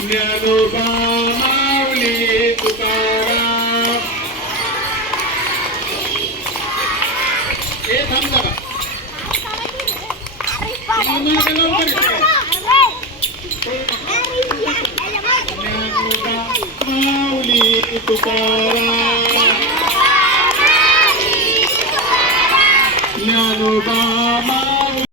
ज्ञानोबा माउली तुकारा ए थांब जरा ज्ञानोबा माउली तुकारा ज्ञानोबा माउली तुकारा ज्ञानोबा माउली तुकारा ज्ञानोबा माउली तुकारा ज्ञानोबा